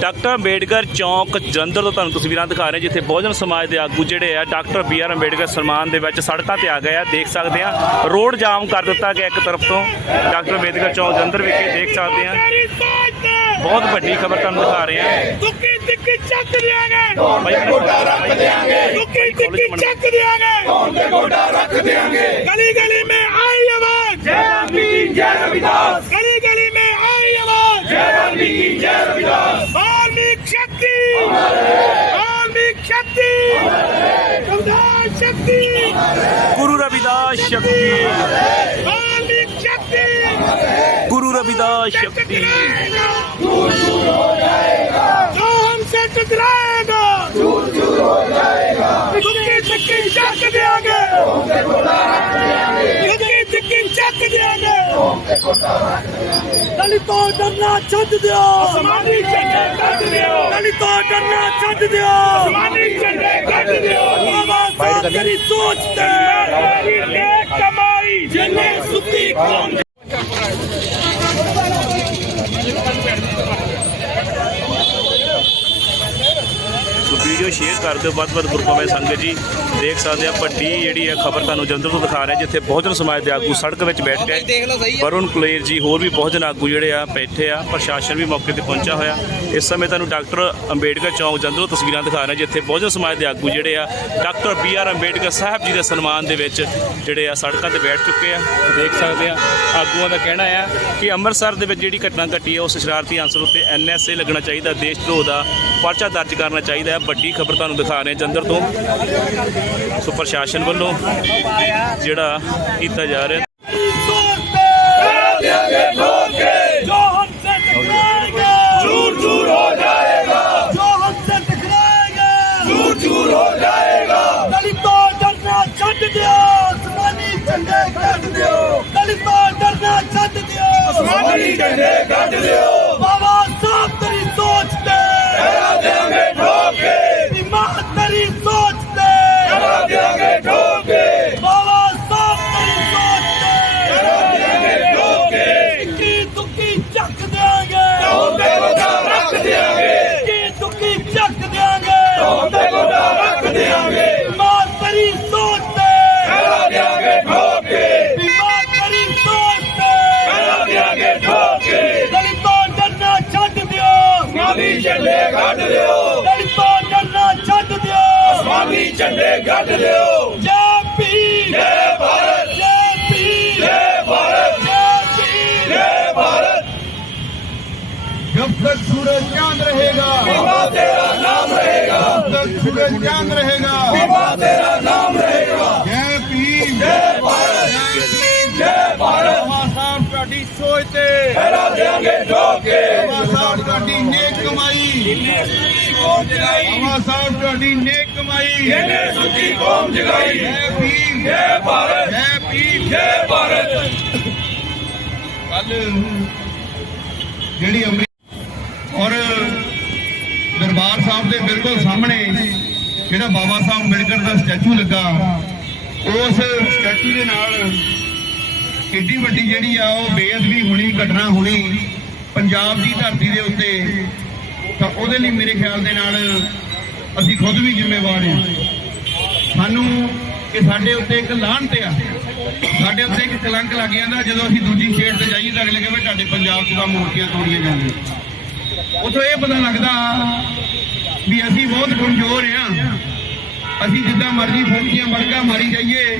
Doctor Ambedkar ਚੌਂਕ ਜਲੰਧਰ ਤੋਂ ਤੁਹਾਨੂੰ ਤਸਵੀਰਾਂ ਦਿਖਾ ਰਹੇ ਜਿੱਥੇ ਬਹੁਜਨ ਸਮਾਜ ਦੇ ਆਗੂ ਜਿਹੜੇ ਆ ਡਾਕਟਰ ਬੀ ਆਰ ਅੰਬੇਡਕਰ ਸਨਮਾਨ ਦੇ ਵਿੱਚ ਸੜਕਾਂ ਤੇ ਆ ਗਏ ਆ ਦੇਖ ਸਕਦੇ ਆ ਰੋਡ ਜਾਮ ਕਰ ਦਿੱਤਾ ਗਿਆ ਇੱਕ ਤਰਫ ਤੋਂ। ਡਾਕਟਰ ਅੰਬੇਡਕਰ ਚੌਂਕ ਜਲੰਧਰ ਵਿਖੇ ਦੇਖ ਸਕਦੇ ਆ ਬਹੁਤ ਵੱਡੀ ਖਬਰ ਤੁਹਾਨੂੰ ਦਿਖਾ ਰਹੇ ਆ ਦੁੱਕੀ ਦੁੱਕੀ ਚੱਕ ਦਿਆਂਗੇ। ਗਲੀ ਗਲੀ ਮੇ ਆਈ ਆਵਾਜ਼। ਜੈ ਅੰਬੀ ਜੈ ਰਵਿਦਾਸ शक्ति धार्मिक शक्ति संविधान शक्ति गुरु रविदास शक्ति धार्मिक शक्ति गुरु रविदास शक्ति जो हमसे टकराएगा सिक्किम चक दे आगे सिक्किम चक दे आगे ਦਲਿਤੋਂ ਡਰਨਾ ਛੱਡ ਦਿਓ। ਅਸਮਾਨੀ ਝੰਡੇ ਕੱਢ ਦਿਓ। ਦਲਿਤੋਂ ਡਰਨਾ ਛੱਡ ਦਿਓ। ਅਸਮਾਨੀ ਝੰਡੇ ਕੱਢ ਦਿਓ। ਆਵਾਜ਼ ਤੇਰੀ ਸੋਚ ਤੇ। ਇਹ ਕਮਾਈ। ਜਿੰਨੇ ਸੁੱਤੀ ਕੌਮ ਸੋ ਵੀਡੀਓ ਸ਼ੇਅਰ ਕਰ ਦਿਓ ਵੱਧ ਵੱਧ ਗੁਰਪਾਵੇ ਸੰਗਤ ਜੀ। ਦੇਖ ਸਕਦੇ ਆ ਵੱਡੀ ਜਿਹੜੀ ਹੈ ਖਬਰ ਤੁਹਾਨੂੰ ਜਲੰਧਰ ਤੋਂ ਦਿਖਾ ਰਿਹਾ ਜਿੱਥੇ ਬਹੁਜਨ ਸਮਾਜ ਦੇ ਆਗੂ ਸੜਕ ਵਿੱਚ ਬੈਠ ਕੇ ਵਰੁਣ ਕੁਲੇਰ ਜੀ ਹੋਰ ਵੀ ਬਹੁਜਨ ਆਗੂ ਜਿਹੜੇ ਆ ਬੈਠੇ ਆ ਪ੍ਰਸ਼ਾਸਨ ਵੀ ਮੌਕੇ ਤੇ ਪਹੁੰਚਿਆ ਹੋਇਆ। ਇਸ ਸਮੇਂ ਤੁਹਾਨੂੰ ਡਾਕਟਰ ਅੰਬੇਡਕਰ ਚੌਂਕ ਜਲੰਧਰ ਤੋਂ ਤਸਵੀਰਾਂ ਦਿਖਾ ਰਹੇ ਜਿੱਥੇ ਬਹੁਜਨ ਸਮਾਜ ਦੇ ਆਗੂ ਜਿਹੜੇ ਆ doctor B R Ambedkar Sahib ji ਦੇ ਸਨਮਾਨ ਦੇ ਵਿੱਚ ਜਿਹੜੇ ਆ ਸੜਕਾਂ ਤੇ ਬੈਠ ਚੁੱਕੇ ਆ। ਦੇਖ ਸਕਦੇ ਆ ਆਗੂਆਂ ਦਾ ਕਹਿਣਾ ਆ ਕਿ ਅੰਮ੍ਰਿਤਸਰ ਦੇ ਵਿੱਚ ਜਿਹੜੀ ਘਟਨਾ ਘਟੀ ਹੈ ਉਸ ਸ਼ਰਾਰਤੀ ਅਨਸਰ ਉੱਤੇ ਐਨਐਸਏ ਲੱਗਣਾ ਚਾਹੀਦਾ ਦੇਸ਼ ਧਰੋਹ ਦਾ ਪਰਚਾ ਦਰਜ ਕਰਨਾ ਚਾਹੀਦਾ ਹੈ। ਵੱਡੀ ਖਬਰ ਤੁਹਾਨੂੰ ਦਿਖਾ ਰਹੇ ਜਲੰਧਰ ਤੋਂ। ਸੋ ਪ੍ਰਸ਼ਾਸਨ ਵੱਲੋਂ ਜਿਹੜਾ ਕੀਤਾ ਜਾ ਰਿਹਾ ਛੱਡ ਦਿਓ ਸਮਾਨੀ ਝੰਡੇ ਕੱਢ ਦਿਓ। ਦਲਿਤਾਂ ਡਰਨਾ ਛੱਡ ਦਿਓ। ਝੰਡੇ ਕੱਢ ਦਿਓ ਜੈ ਭੀਮ ਜੈ ਭਾਰਤ ਜੈ ਭੀਮ ਜੈ ਭਾਰਤ ਜੈ ਭੀਮ ਜੈ ਭਾਰਤ जब तक सूरज चांद रहेगा ਬੀਮਾ ਤੇਰਾ ਨਾਮ ਰਹੇਗਾ जब तक सूरज चांद रहेगा ਬੀਮਾ ਤੇਰਾ ਨਾਮ ਰਹੇਗਾ जय भीम ਜੈ ਭਾਰਤ ਜੈ ਭਾਰਤ बाबा साहब ਤੁਹਾਡੀ ਸੋਚ ਤੇ ਕਰਾ ਦੇਾਂਗੇ ਠੋਕ ਕੇ ਬਾਬਾ ਸਾਹਿਬ ਤੁਹਾਡੀ ਨੇਕ ਕਮਾਈ ਬਾਬਾ ਸਾਹਿਬ ਤੁਹਾਡੀ ਨੇਕ ਕਮਾਈ ਇਹਨੇ ਸੁੱਤੀ ਕੌਮ ਜਗਾਈ। ਜੈ ਭੀਮ। ਜੈ ਭਾਰਤ। ਜੈ ਭੀਮ। ਜੈ ਭਾਰਤ। ਕੱਲ ਜਿਹੜੀ ਔਰ ਦਰਬਾਰ ਸਾਹਿਬ ਦੇ ਬਿਲਕੁਲ ਸਾਹਮਣੇ ਜਿਹੜਾ ਬਾਬਾ ਸਾਹਿਬ ਅੰਬੇਡਕਰ ਦਾ ਸਟੈਚੂ ਲੱਗਾ ਉਸ ਸਟੈਚੂ ਦੇ ਨਾਲ ਕਿੱਡੀ ਵੱਡੀ ਜਿਹੜੀ ਆ ਉਹ ਬੇਅਦਬੀ ਹੋਣੀ ਘਟਨਾ ਹੋਣੀ ਪੰਜਾਬ ਦੀ ਧਰਤੀ ਦੇ ਉੱਤੇ ਤਾਂ ਉਹਦੇ ਲਈ ਮੇਰੇ ਖਿਆਲ ਦੇ ਨਾਲ ਅਸੀਂ ਖੁਦ ਵੀ ਜ਼ਿੰਮੇਵਾਰ ਹਾਂ। ਸਾਨੂੰ ਕਿ ਸਾਡੇ ਉੱਤੇ ਇੱਕ ਲਾਹਨਤ ਆ। ਸਾਡੇ ਉੱਤੇ ਇੱਕ ਕਲੰਕ ਲੱਗ ਜਾਂਦਾ ਜਦੋਂ ਅਸੀਂ ਦੂਜੀ ਸਟੇਟ ਤੇ ਜਾਈਏ ਤਾਂ ਅਗਲੇ ਕਹਿੰਦੇ ਤੁਹਾਡੇ ਪੰਜਾਬ 'ਚ ਤਾਂ ਮੂਰਤੀਆਂ ਤੋੜੀਆਂ ਜਾਂਦੀਆਂ। ਉਥੋਂ ਇਹ ਪਤਾ ਲੱਗਦਾ ਵੀ ਅਸੀਂ ਬਹੁਤ ਕਮਜ਼ੋਰ ਆ ਅਸੀਂ ਜਿੱਦਾਂ ਮਰਜ਼ੀ ਫੌਜੀਆਂ ਵਰਗਾ ਮਾਰੀ ਜਾਈਏ।